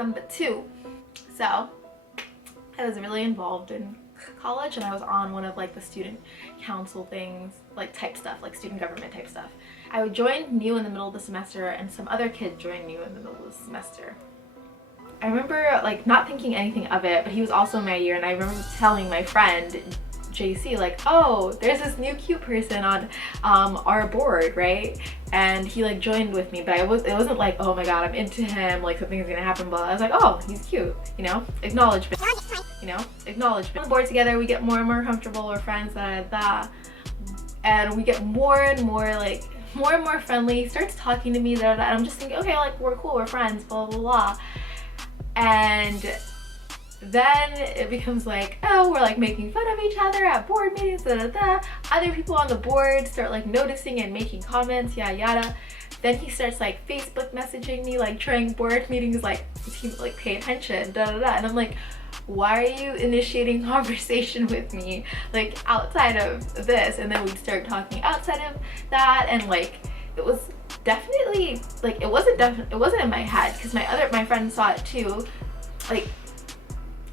Number 2. So I was really involved in college, and I was on one of like the student council things, like type stuff, like student government type stuff. I would join new in the middle of the semester, and some other kid joined new in the middle of the semester. I remember like not thinking anything of it, but he was also my year, and I remember telling my friend JC like, oh, there's this new cute person on our board, right? And he like joined with me, but it wasn't like, oh my god, I'm into him, like something's gonna happen, but I was like, oh, he's cute, you know, acknowledgement, you know, acknowledgement. On the board together, we get more and more comfortable, we're friends, and we get more and more friendly. He starts talking to me, and I'm just thinking, okay, like we're cool, we're friends, blah blah blah. And then it becomes like, oh, we're like making fun of each other at board meetings, Other people on the board start like noticing and making comments, yada yada. Then he starts like Facebook messaging me like during board meetings, like, like pay attention, And I'm like, why are you initiating conversation with me like outside of this? And then we'd start talking outside of that, and like it was definitely like it wasn't in my head, because my friend saw it too. Like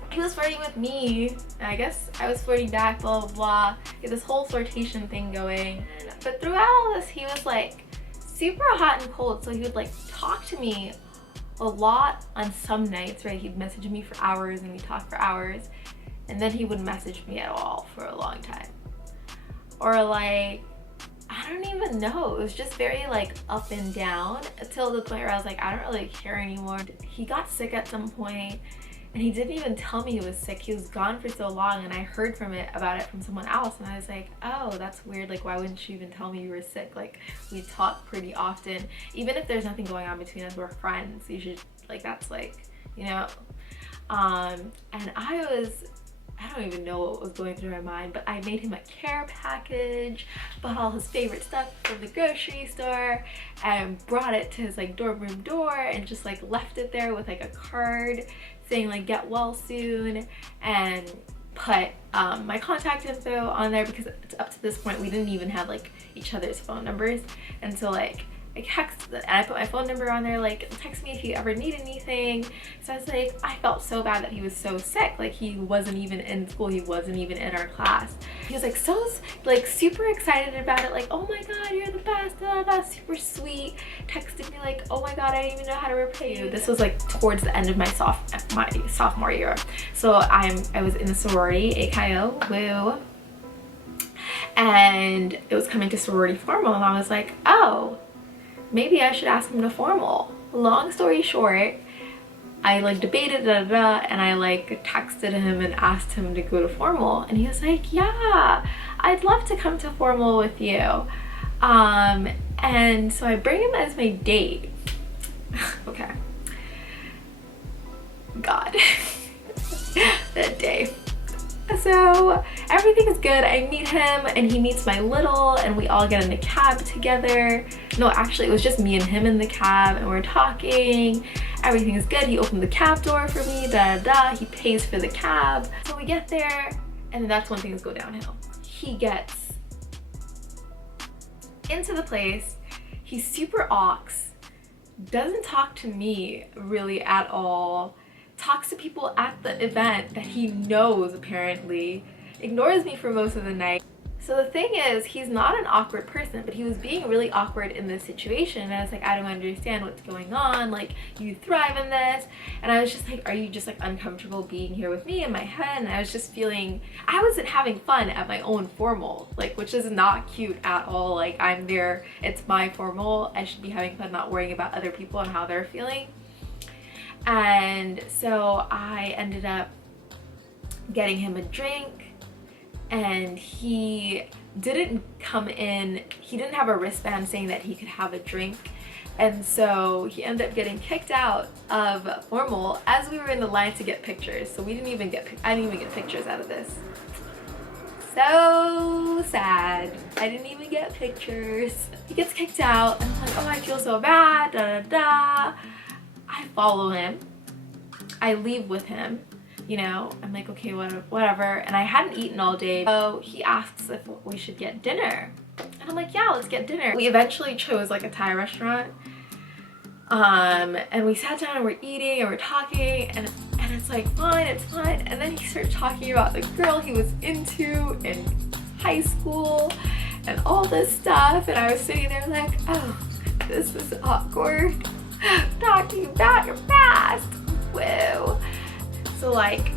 he was flirting with me, and I guess I was flirting back, blah blah blah. Get this whole flirtation thing going. But throughout all this, he was like super hot and cold, so he would like talk to me a lot on some nights, right? He'd message me for hours and we'd talk for hours, and then he wouldn't message me at all for a long time. Or like, I don't even know, it was just very like up and down, until the point where I was like, I don't really care anymore. He got sick at some point, and he didn't even tell me he was sick. He was gone for so long, and I heard about it from someone else, and I was like, oh, that's weird. Like, why wouldn't you even tell me you were sick? Like, we talk pretty often. Even if there's nothing going on between us, we're friends. You should, like, that's like, you know. And I don't even know what was going through my mind, but I made him a care package, bought all his favorite stuff from the grocery store, and brought it to his like dorm room door, and just like left it there with like a card saying like get well soon, and put my contact info on there, because up to this point we didn't even have like each other's phone numbers. And so like I put my phone number on there, like text me if you ever need anything. So I was like, I felt so bad that he was so sick. Like he wasn't even in school, he wasn't even in our class. He was like super excited about it, like, oh my god, you're the best, blah, blah, super sweet. Texted me like, oh my god, I didn't even know how to repay you. This was like towards the end of my sophomore year. So I was in a sorority, AKO, woo. And it was coming to sorority formal, and I was like, oh, maybe I should ask him to formal. Long story short, I like debated and I like texted him and asked him to go to formal, and he was like, yeah, I'd love to come to formal with you. And so I bring him as my date. Okay. God. That day. So everything is good. I meet him and he meets my little, and we all get in a cab together. No, actually it was just me and him in the cab, and we're talking. Everything is good. He opened the cab door for me, he pays for the cab. So we get there, and then that's when things go downhill. He gets into the place, he's super ox, doesn't talk to me really at all, talks to people at the event that he knows apparently, ignores me for most of the night. So the thing is, he's not an awkward person, but he was being really awkward in this situation, and I was like, I don't understand what's going on, like, you thrive in this. And I was just like, are you just like uncomfortable being here with me in my head? And I was just feeling, I wasn't having fun at my own formal, like, which is not cute at all. Like, I'm there, it's my formal, I should be having fun, not worrying about other people and how they're feeling. And so I ended up getting him a drink, and he didn't come in, he didn't have a wristband saying that he could have a drink, and so he ended up getting kicked out of formal as we were in the line to get pictures. So I didn't even get pictures out of this. So sad. I didn't even get pictures. He gets kicked out, and I'm like, oh, I feel so bad, I follow him, I leave with him, you know, I'm like, okay, whatever. And I hadn't eaten all day, so he asks if we should get dinner, and I'm like, yeah, let's get dinner. We eventually chose like a Thai restaurant, And we sat down and we're eating and we're talking, and it's like fine, it's fine. And then he started talking about the girl he was into in high school and all this stuff, and I was sitting there like, oh, this is awkward. Talking about your past. Woo. So like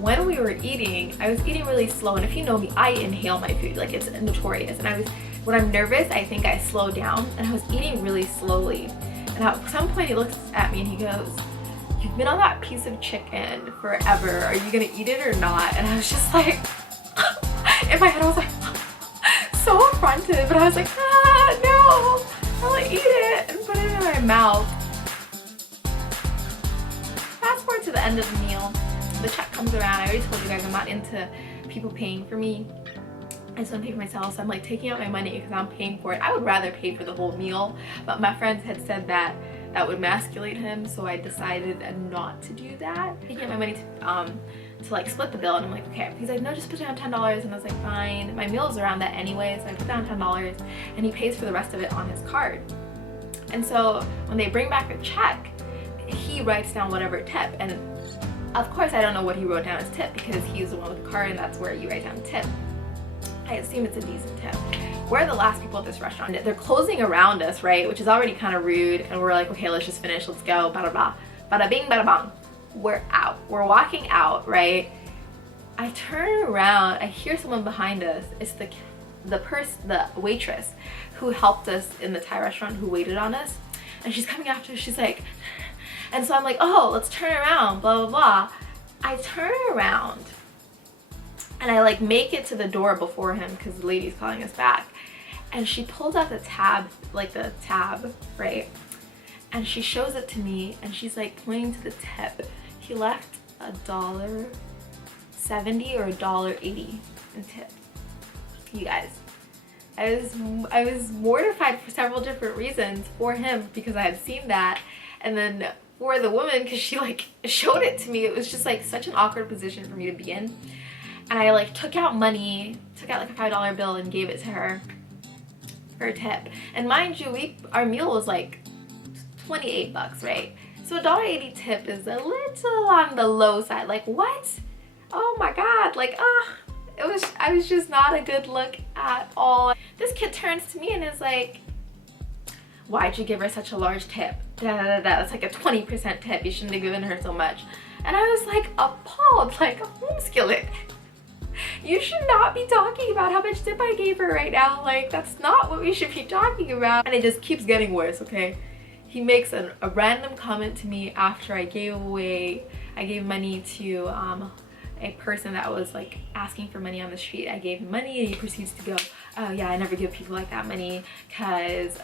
when we were eating, I was eating really slow, and if you know me, I inhale my food, like it's notorious. And when I'm nervous, I think I slow down, and I was eating really slowly. And at some point he looks at me and he goes, "You've been on that piece of chicken forever. Are you gonna eat it or not?" And I was just like, in my head I was like, so affronted, but I was like, no, I'll eat it and put it in my mouth. Fast forward to the end of the meal. The check comes around. I already told you guys I'm not into people paying for me. I just want to pay for myself, so I'm like taking out my money because I'm paying for it. I would rather pay for the whole meal, but my friends had said that would emasculate him, so I decided not to do that. Taking out my money to like split the bill, and I'm like, okay. He's like, no, just put down $10, and I was like, fine. My meal is around that anyway, so I put down $10, and he pays for the rest of it on his card. And so when they bring back the check, he writes down whatever tip, and of course I don't know what he wrote down as tip because he's the one with the card, and that's where you write down tip. I assume it's a decent tip. We're the last people at this restaurant. They're closing around us, right? Which is already kind of rude. And we're like, okay, let's just finish. Let's go. Bada blah. Bada bing, bada bang. We're out. We're walking out, right? I turn around. I hear someone behind us. It's the waitress who helped us in the Thai restaurant, who waited on us. And she's coming after us. She's like, and so I'm like, oh, let's turn around. Blah, blah, blah. I turn around. And I like make it to the door before him because the lady's calling us back. And she pulls out the tab, right? And she shows it to me, and she's like pointing to the tip. He left $1.70 or $1.80 in tip. You guys, I was mortified for several different reasons. For him because I had seen that, and then for the woman because she like showed it to me. It was just like such an awkward position for me to be in. And I like took out money, took out like a $5 bill and gave it to her for a tip. And mind you, our meal was like 28 bucks, right? So a $1.80 tip is a little on the low side. Like, what? Oh my God, like, I was just not a good look at all. This kid turns to me and is like, why'd you give her such a large tip? Da, da, da, da. That's like a 20% tip. You shouldn't have given her so much. And I was like appalled, like home skillet. You should not be talking about how much tip I gave her right now. Like, that's not what we should be talking about. And it just keeps getting worse, okay? He makes a random comment to me after I gave money to a person that was like asking for money on the street. I gave him money and he proceeds to go, oh yeah, I never give people like that money because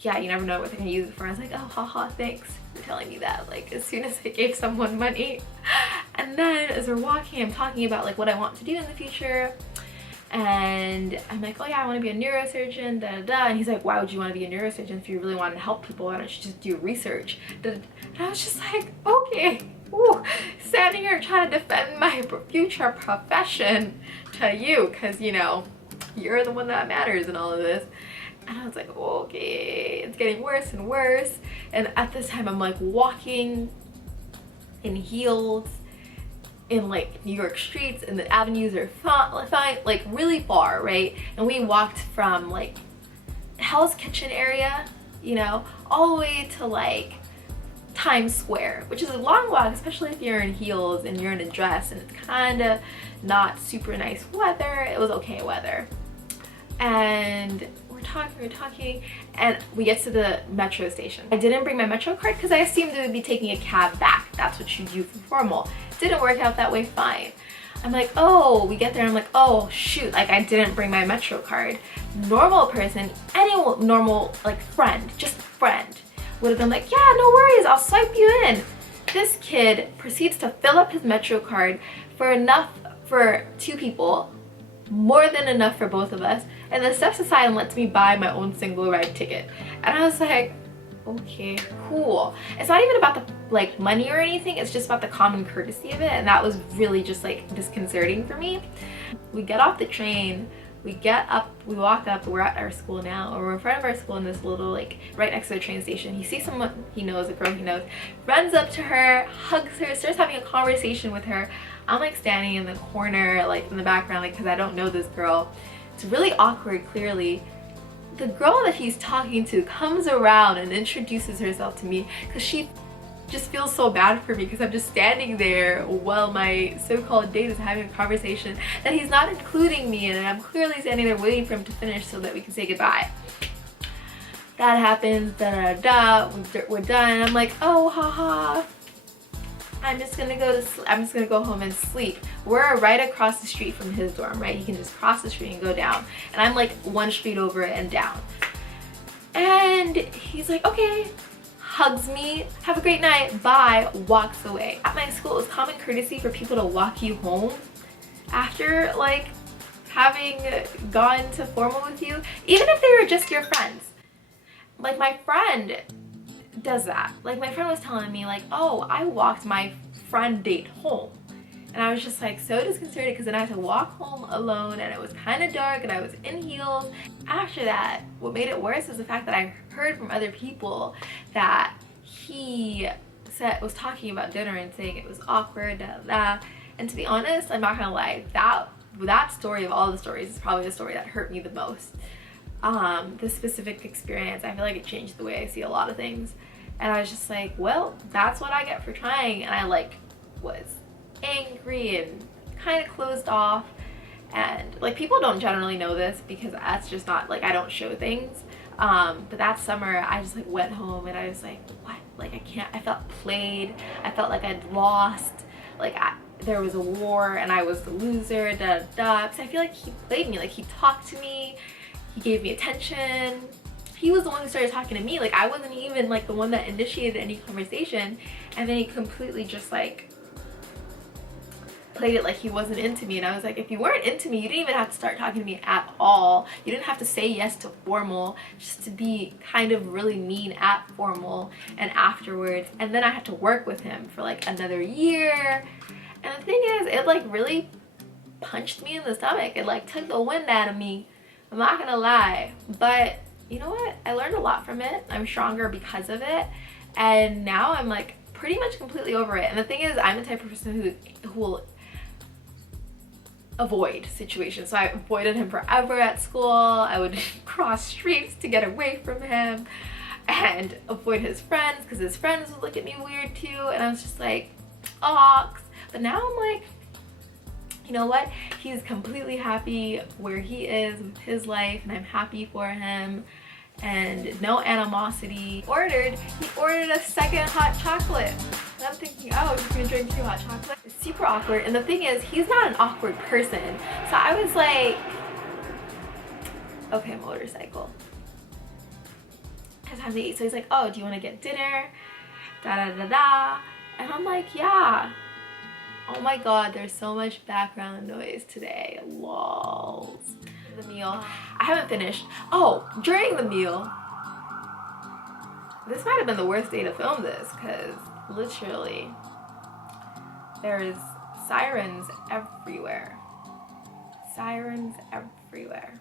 yeah, you never know what they're gonna use it for. I was like, oh, haha, thanks for telling me that. Like, as soon as I gave someone money. And then as we're walking, I'm talking about like what I want to do in the future. And I'm like, oh yeah, I want to be a neurosurgeon, da da da. And he's like, why would you want to be a neurosurgeon if you really want to help people? Why don't you just do research? And I was just like, okay. Ooh, standing here trying to defend my future profession to you, because you know, you're the one that matters in all of this. And I was like, okay, it's getting worse and worse. And at this time, I'm like walking in heels in like New York streets, and the avenues are fine, like really far, right? And we walked from like Hell's Kitchen area, you know, all the way to like Times Square, which is a long walk, especially if you're in heels and you're in a dress and it's kind of not super nice weather. It was okay weather. And we're talking, and we get to the metro station. I didn't bring my metro card because I assumed it would be taking a cab back. That's what you do for formal. Didn't work out that way, fine. I'm like, oh, we get there and I'm like, oh shoot, like I didn't bring my metro card. Normal person, any normal like friend, just friend, would have been like, yeah, no worries, I'll swipe you in. This kid proceeds to fill up his metro card for enough for 2 people, more than enough for both of us, and then steps aside and lets me buy my own single ride ticket. And I was like, okay, cool. It's not even about the like money or anything, it's just about the common courtesy of it, and that was really just like disconcerting for me. We get off the train, We get up, we walk up, we're at our school now, or we're in front of our school in this little, like, right next to the train station. He sees someone he knows, a girl he knows, runs up to her, hugs her, starts having a conversation with her. I'm like standing in the corner, like in the background, like, because I don't know this girl. It's really awkward, clearly. The girl that he's talking to comes around and introduces herself to me because she just feels so bad for me because I'm just standing there while my so-called date is having a conversation that he's not including me in, and I'm clearly standing there waiting for him to finish so that we can say goodbye. That happens, we're done. I'm like, oh, haha. I'm just gonna go home and sleep. We're right across the street from his dorm, right? You can just cross the street and go down. And I'm like one street over and down. And he's like, okay, hugs me, have a great night, bye, walks away. At my school, it's common courtesy for people to walk you home after like having gone to formal with you, even if they were just your friends. Like my friend does that. Like my friend was telling me like, oh, I walked my friend date home. And I was just like so disconcerted because then I had to walk home alone and it was kind of dark and I was in heels. After that, what made it worse was the fact that I heard from other people that he was talking about dinner and saying it was awkward, da, da, da. And to be honest, I'm not gonna lie, that story of all the stories is probably the story that hurt me the most. This specific experience, I feel like it changed the way I see a lot of things. And I was just like, well, that's what I get for trying. And I like was angry and kind of closed off. And like people don't generally know this because that's just not like I don't show things. But that summer I just like went home and I was like, what? Like I felt played. I felt like I'd lost. Like there was a war and I was the loser, da da. Because I feel like he played me. Like he talked to me. He gave me attention. He was the one who started talking to me. Like I wasn't even like the one that initiated any conversation, and then he completely just like played it like he wasn't into me. And I was like, if you weren't into me, you didn't even have to start talking to me at all. You didn't have to say yes to formal just to be kind of really mean at formal and afterwards. And then I had to work with him for like another year. And the thing is, it like really punched me in the stomach. It like took the wind out of me. I'm not gonna lie, but you know what? I learned a lot from it. I'm stronger because of it. And now I'm like pretty much completely over it. And the thing is, I'm the type of person who will avoid situations. So I avoided him forever at school. I would cross streets to get away from him and avoid his friends because his friends would look at me weird too. And I was just like, ox. But now I'm like, you know what? He's completely happy where he is with his life and I'm happy for him. And no animosity. He ordered a second hot chocolate. And I'm thinking, oh, he's gonna drink 2 hot chocolates. It's super awkward. And the thing is, he's not an awkward person. So I was like, okay, motorcycle. It's time to eat. So he's like, oh, do you want to get dinner? Da da da da. And I'm like, yeah. Oh my god, there's so much background noise today. Lols. The meal. I haven't finished. Oh, during the meal. This might have been the worst day to film this because literally there's sirens everywhere. Sirens everywhere.